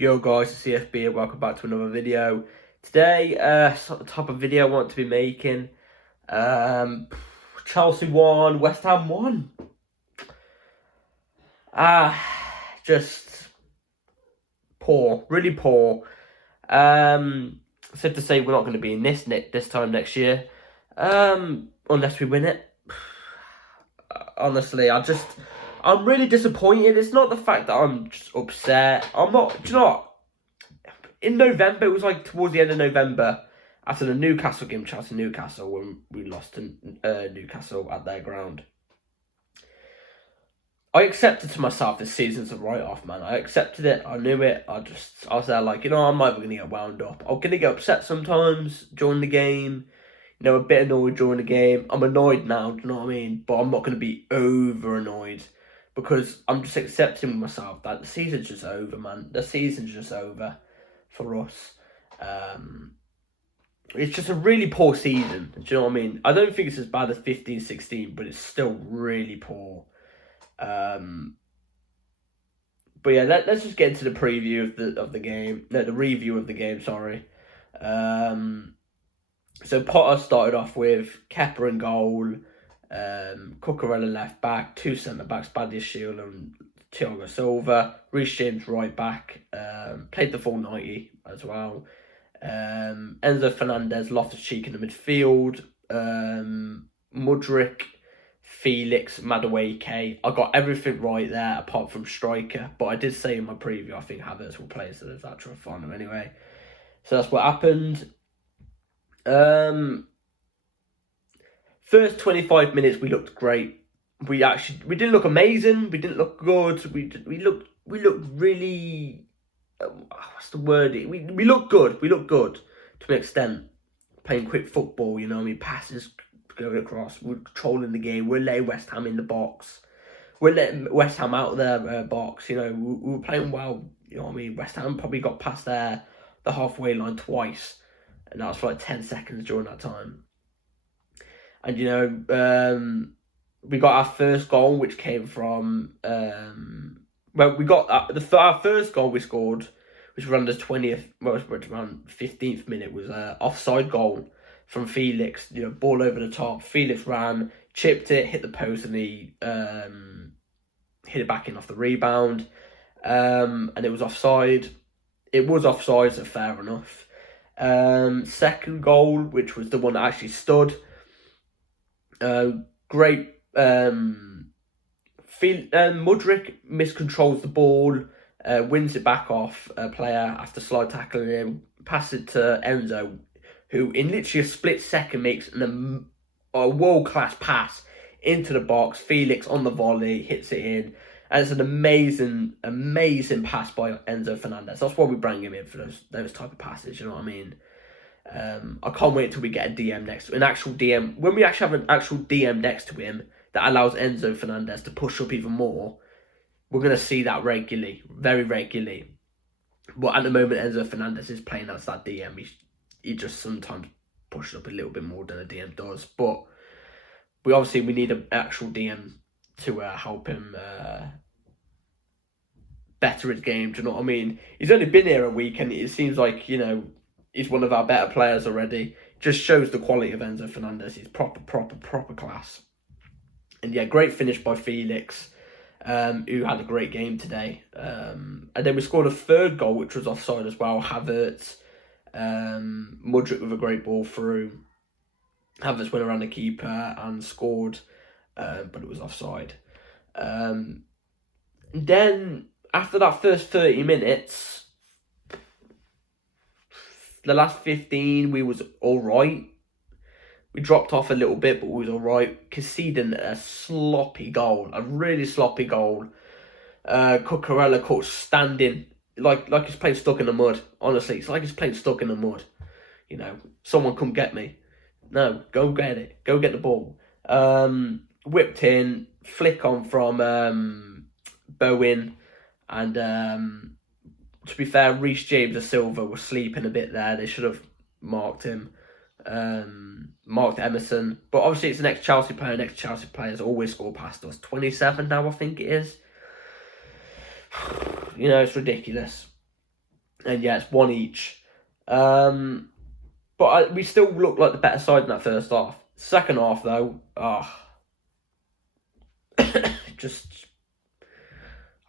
Yo guys, it's CFB and welcome back to another video. Today, it's not the type of video I want to be making. Chelsea won, West Ham won. Just poor, really poor. Safe to say we're not going to be in this time next year, unless we win it. Honestly, I'm really disappointed. It's not the fact that I'm just upset. I'm not, do you know what? In November, it was like towards the end of November, after the Newcastle game, Chelsea-Newcastle, when we lost to Newcastle at their ground. I accepted to myself this season's a write-off, man. I accepted it. I knew it. I was there like, I'm not even going to get wound up. I'm going to get upset sometimes during the game. A bit annoyed during the game. I'm annoyed now, do you know what I mean? But I'm not going to be over annoyed because I'm just accepting with myself that the season's just over, man. The season's just over for us. It's just a really poor season, do you know what I mean? I don't think it's as bad as 15-16, but it's still really poor. But yeah, let's just get into the preview of the game. No, the review of the game, sorry. So Potter started off with Kepa in goal, Cucurella left back, two centre-backs, Badiashile and Thiago Silva, Reece James right back, played the full 90 as well. Enzo Fernandez, Loftus-Cheek in the midfield, Mudryk, Felix, Madueke. I got everything right there apart from striker, but I did say in my preview I think Havertz will play, so there's that for fun anyway. So that's what happened. First 25 minutes we looked great. We didn't look amazing. We didn't look good. We looked really. What's the word? We looked good. We looked good to an extent. Playing quick football, passes going across. We're controlling the game. We're letting West Ham in the box. We're letting West Ham out of their box. We were playing well. West Ham probably got past the halfway line twice. And that was for like 10 seconds during that time. And, we got our first goal, which came from... we got our first goal we scored, which was around the 20th... Well, it was around 15th minute, was an offside goal from Felix. Ball over the top. Felix ran, chipped it, hit the post, and he hit it back in off the rebound. And it was offside. It was offside, so fair enough. Second goal, which was the one that actually stood. Great. Mudryk miscontrols the ball, wins it back off a player after slide tackling him, pass it to Enzo, who in literally a split second makes a world-class pass into the box. Felix on the volley hits it in. And it's an amazing pass by Enzo Fernandez. That's why we bring him in for those type of passes, you know what I mean? I can't wait until we get a DM next to an actual DM. When we actually have an actual DM next to him that allows Enzo Fernandez to push up even more, we're going to see that regularly, very regularly. But at the moment, Enzo Fernandez is playing as that DM. He just sometimes pushes up a little bit more than a DM does. But we need an actual DM to help him better his game, do you know what I mean? He's only been here a week and it seems like, he's one of our better players already. Just shows the quality of Enzo Fernandez. He's proper class. And yeah, great finish by Felix, who had a great game today. And then we scored a third goal, which was offside as well. Havertz, Mudryk with a great ball through. Havertz went around the keeper and scored. But it was offside. Then, after that first 30 minutes, the last 15, we was all right. We dropped off a little bit, but we was all right. Conceding a sloppy goal, a really sloppy goal. Cucurella caught standing, like he's playing stuck in the mud. Honestly, it's like he's playing stuck in the mud. Someone come get me. No, go get it. Go get the ball. Whipped in, flick on from Bowen, and to be fair, Reece James and Silva were sleeping a bit there. They should have marked him, marked Emerson. But obviously it's the next Chelsea player. Next Chelsea players always score past us. 27 now, I think it is. It's ridiculous. And yeah, it's one each. But we still look like the better side in that first half. Second half, though, just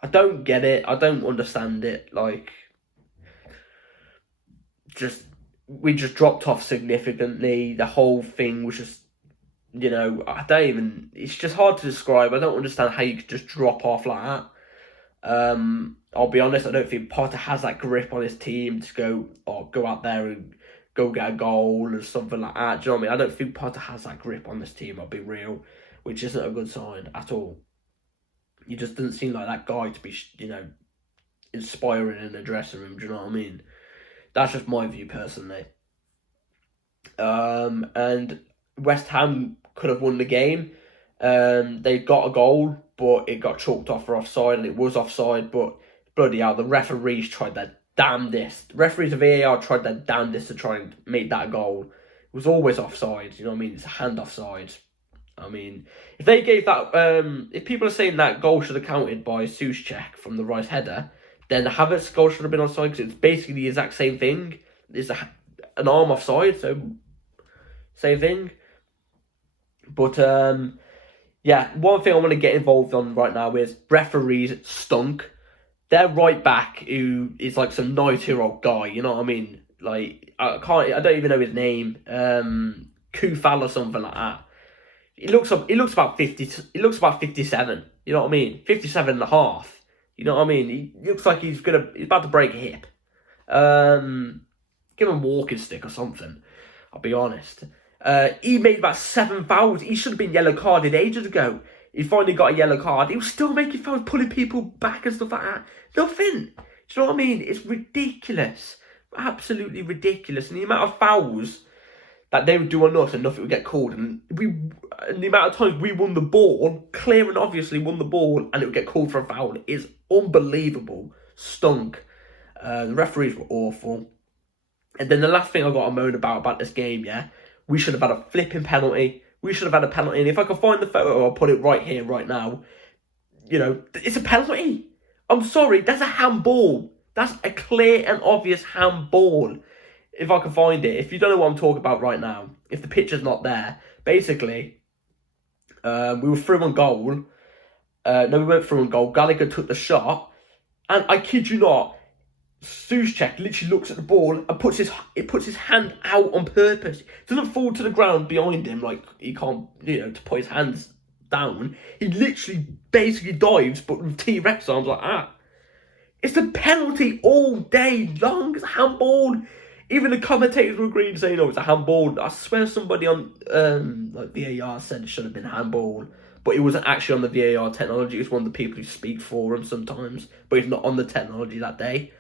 I don't get it. I don't understand it. Like, we just dropped off significantly. The whole thing was just, I don't even. It's just hard to describe. I don't understand how you could just drop off like that. I'll be honest. I don't think Potter has that grip on his team to go out there and go get a goal or something like that. Do you know what I mean? I don't think Potter has that grip on this team. I'll be real, which isn't a good sign at all. He just doesn't seem like that guy to be, inspiring in the dressing room. Do you know what I mean? That's just my view personally. And West Ham could have won the game. They got a goal, but it got chalked off for offside, and it was offside. But bloody hell, the referees tried their damnedest. Referees of VAR tried their damnedest to try and make that goal. It was always offside. You know what I mean? It's a hand offside. I mean, if they gave that, if people are saying that goal should have counted by Souček from the right header, then the Havertz goal should have been offside because it's basically the exact same thing. There's an arm offside, so same thing. But yeah, one thing I want to get involved on right now is referees stunk. Their right back, who is like some 90-year-old guy, you know what I mean? Like I don't even know his name. Kufal or something like that. He looks about 50. He looks about 57. You know what I mean? 57 and a half. You know what I mean? He looks like he's about to break a hip. Give him a walking stick or something. I'll be honest. He made about 7 fouls. He should have been yellow carded ages ago. He finally got a yellow card. He was still making fouls, pulling people back and stuff like that. Nothing. Do you know what I mean? It's ridiculous. Absolutely ridiculous. And the amount of fouls that they would do on us and nothing would get called. And the amount of times we won the ball, clear and obviously won the ball, and it would get called for a foul is unbelievable. Stunk. The referees were awful. And then the last thing I got to moan about this game, yeah, we should have had a flipping penalty. We should have had a penalty. And if I can find the photo, I'll put it right here, right now. It's a penalty. I'm sorry, that's a handball. That's a clear and obvious handball. If I can find it. If you don't know what I'm talking about right now, if the picture's not there, basically, we were through on goal. No, we weren't through on goal. Gallagher took the shot. And I kid you not, Souček literally looks at the ball and puts his hand out on purpose. It doesn't fall to the ground behind him like he can't, to put his hands down. He literally basically dives, but with T-Rex arms like that. It's a penalty all day long. It's a handball. Even the commentators were agreeing, saying, it's a handball. I swear somebody on VAR said it should have been handball. But it wasn't actually on the VAR technology. It was one of the people who speak for him sometimes. But he's not on the technology that day.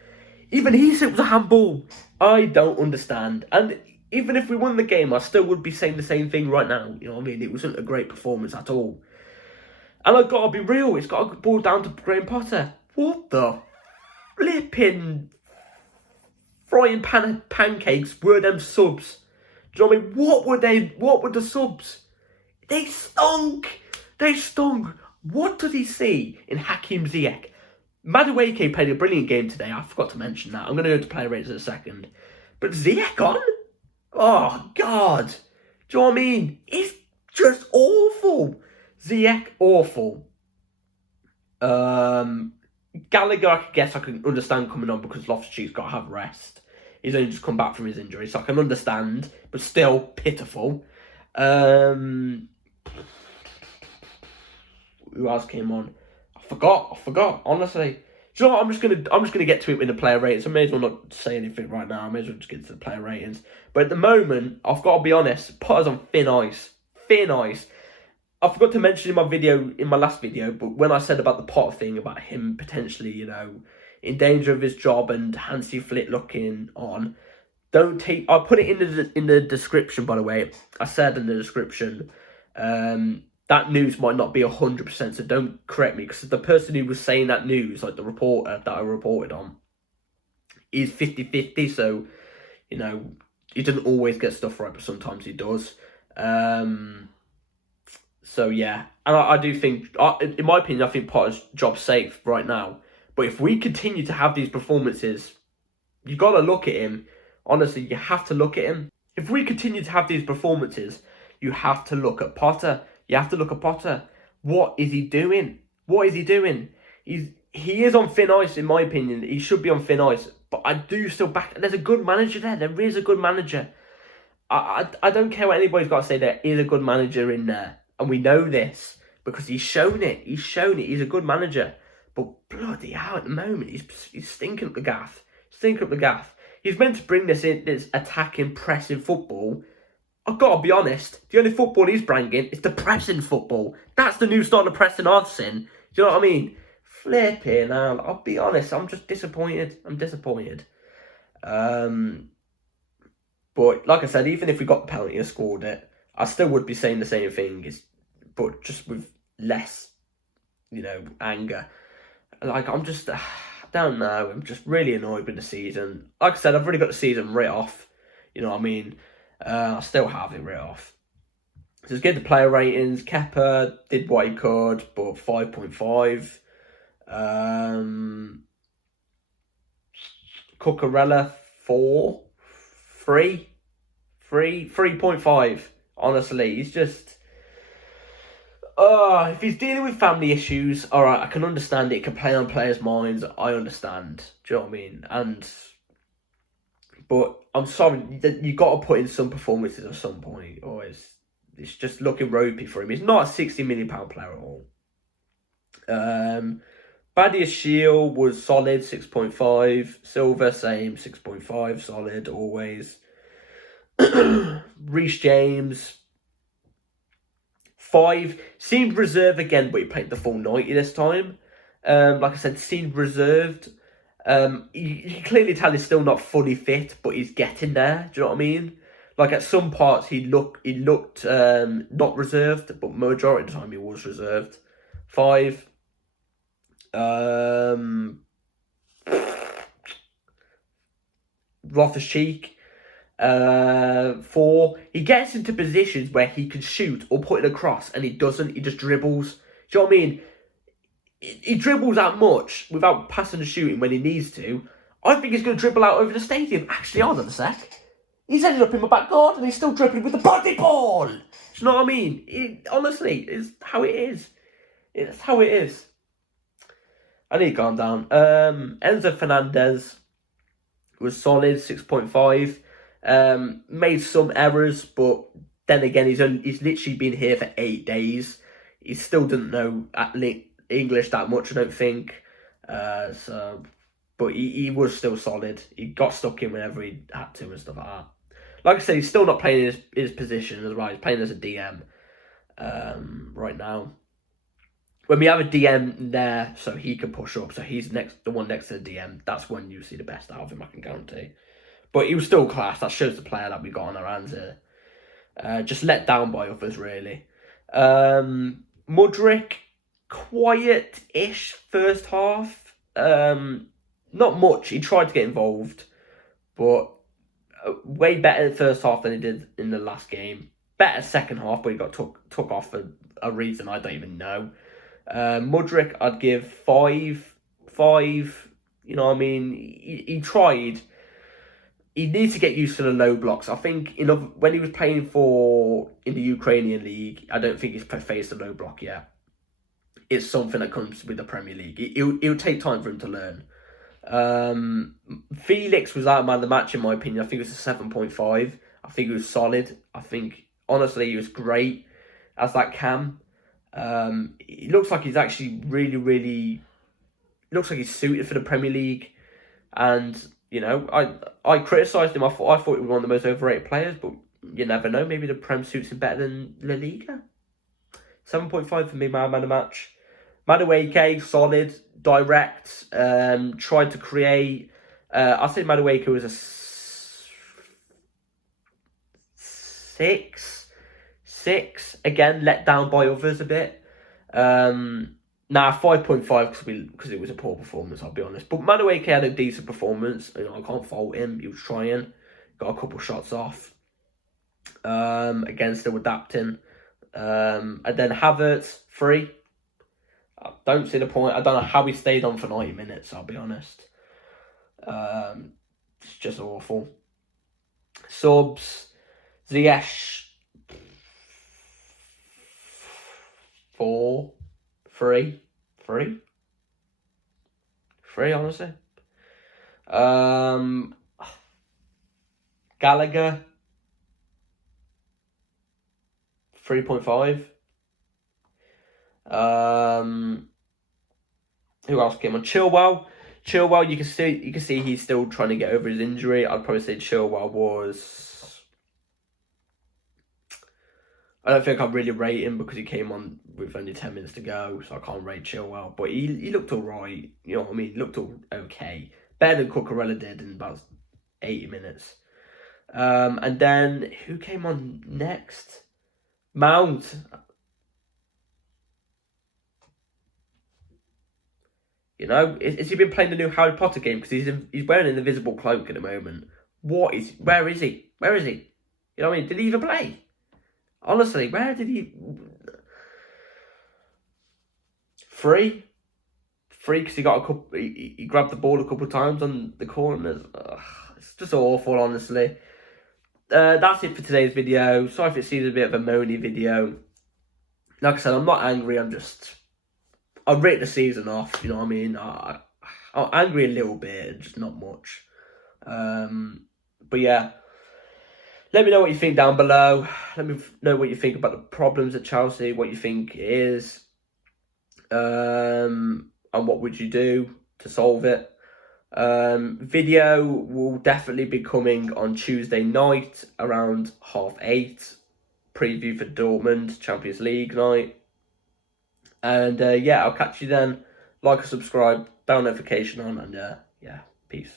Even he said it was a handball. I don't understand. And even if we won the game, I still would be saying the same thing right now. You know what I mean? It wasn't a great performance at all. And I've got to be real. It's got to boil down to Graham Potter. What the flipping frying pan of pancakes were them subs? Do you know what I mean? What were the subs? They stunk. They stunk. What did he see in Hakim Ziyech? Madueke played a brilliant game today. I forgot to mention that. I'm going to go to player ratings in a second. But Ziyech on? Oh, God. Do you know what I mean? It's just awful. Ziyech, awful. Gallagher, I guess I can understand coming on because Loftus-Cheek's got to have rest. He's only just come back from his injury, so I can understand, but still pitiful. Who else came on? I forgot. Honestly, do you know what? I'm just gonna get to it in the player ratings. I may as well not say anything right now. I may as well just get to the player ratings. But at the moment, I've got to be honest. Potter's on thin ice. Thin ice. I forgot to mention in my last video, but when I said about the Potter thing, about him potentially, in danger of his job and Hansi Flick looking on, I'll put it in the description, by the way. I said in the description, that news might not be 100%, so don't correct me, because the person who was saying that news, like the reporter that I reported on, is 50-50, so, he doesn't always get stuff right, but sometimes he does. So, yeah, and I do think, in my opinion, I think Potter's job's safe right now. But if we continue to have these performances, You got to look at him. Honestly, you have to look at him. If we continue to have these performances, you have to look at Potter. You have to look at Potter. What is he doing? What is he doing? He is on thin ice, in my opinion. He should be on thin ice. But I do still back... There's a good manager there. There is a good manager. I don't care what anybody's got to say. There is a good manager in there. And we know this because he's shown it. He's shown it. He's a good manager. But bloody hell, at the moment, he's stinking up the gaff. Stinking up the gaff. He's meant to bring this attacking, pressing football. I've got to be honest. The only football he's bringing is the pressing football. That's the new style of pressing I've seen. Do you know what I mean? Flipping hell. I'll be honest. I'm just disappointed. I'm disappointed. But like I said, even if we got the penalty and scored it, I still would be saying the same thing. But just with less, anger. Like, I'm just... I don't know. I'm just really annoyed with the season. Like I said, I've already got the season writ off. You know what I mean? I still have it writ off. So let's get the player ratings. Kepa did what he could, but 5.5. Cucurella 3.5. Honestly, he's just... if he's dealing with family issues, alright, I can understand it. It can play on players' minds. I understand. Do you know what I mean? But I'm sorry, you got to put in some performances at some point. Or it's just looking ropey for him. He's not a £60 million player at all. Badiashile was solid, 6.5. Silva, same, 6.5, solid, always. Reece James, 5. Seemed reserved again, but he played the full 90 this time. Like I said, seemed reserved. You can clearly tell he's still not fully fit, but he's getting there. Do you know what I mean? Like, at some parts, he looked not reserved, but majority of the time he was reserved. 5. Loftus-Cheek, 4. He gets into positions where he can shoot or put it across, and he doesn't. He just dribbles. Do you know what I mean? He dribbles that much without passing and shooting when he needs to. I think he's going to dribble out over the stadium. Actually, hold on a sec. He's ended up in my back garden and he's still dribbling with the body ball. Do you know what I mean? Honestly, it's how it is. It's how it is. I need to calm down. Enzo Fernandez was solid, 6.5. Made some errors, but then again, he's literally been here for 8 days. He still doesn't know English that much, I don't think. But he was still solid. He got stuck in whenever he had to and stuff like that. Like I said, he's still not playing his position as right. He's playing as a DM right now. When we have a DM there, so he can push up, so he's the one next to the DM, that's when you see the best out of him, I can guarantee. But he was still class. That shows the player that we got on our hands here. Just let down by others, really. Mudryk, quiet-ish first half. Not much. He tried to get involved, but way better in the first half than he did in the last game. Better second half, but he got took off for a reason I don't even know. Mudryk, I'd give 5. You know what I mean? He tried. He needs to get used to the low blocks. I think when he was playing in the Ukrainian league, I don't think he's faced a low block yet. It's something that comes with the Premier League. It'll take time for him to learn. Felix was out of man of the match, in my opinion. I think it was a 7.5. I think he was solid. I think, honestly, he was great as that cam. It looks like he's actually really, really... looks like he's suited for the Premier League. And, I criticised him. I thought he was one of the most overrated players, but you never know. Maybe the Prem suits him better than La Liga. 7.5 for me, man of the match. Madueke, solid, direct, tried to create. I think Madueke was a 6. Again, let down by others a bit. 5.5 because it was a poor performance, I'll be honest. But Madueke had a decent performance. I can't fault him. He was trying. Got a couple shots off. Again, still adapting. And then Havertz, 3. I don't see the point. I don't know how he stayed on for 90 minutes, I'll be honest. just awful. Subs, Ziyech, 4, 3, 3, 3, honestly. Gallagher, 3.5. Who else came on? Chilwell, you can see he's still trying to get over his injury. I'd probably say Chilwell was. I don't think I'd really rate him because he came on with only 10 minutes to go, so I can't rate Chilwell. But he looked alright. You know what I mean? He looked okay. Better than Cucurella did in about 80 minutes. And then who came on next? Mount. You know, has he been playing the new Harry Potter game? Because he's wearing an invisible cloak at the moment. Where is he? Where is he? You know what I mean? Did he even play? Honestly, where did he? Free, because he got a couple. He grabbed the ball a couple of times on the corners. It's just awful, honestly. That's it for today's video. Sorry if it seems a bit of a moany video. Like I said, I'm not angry. I've written the season off, you know what I mean? I'm angry a little bit, just not much. But yeah, let me know what you think down below. Let me know what you think about the problems at Chelsea, what you think it is, and what would you do to solve it. Video will definitely be coming on Tuesday night around 8:30. Preview for Dortmund Champions League night. And yeah, I'll catch you then. Like and subscribe, bell notification on, and yeah, peace.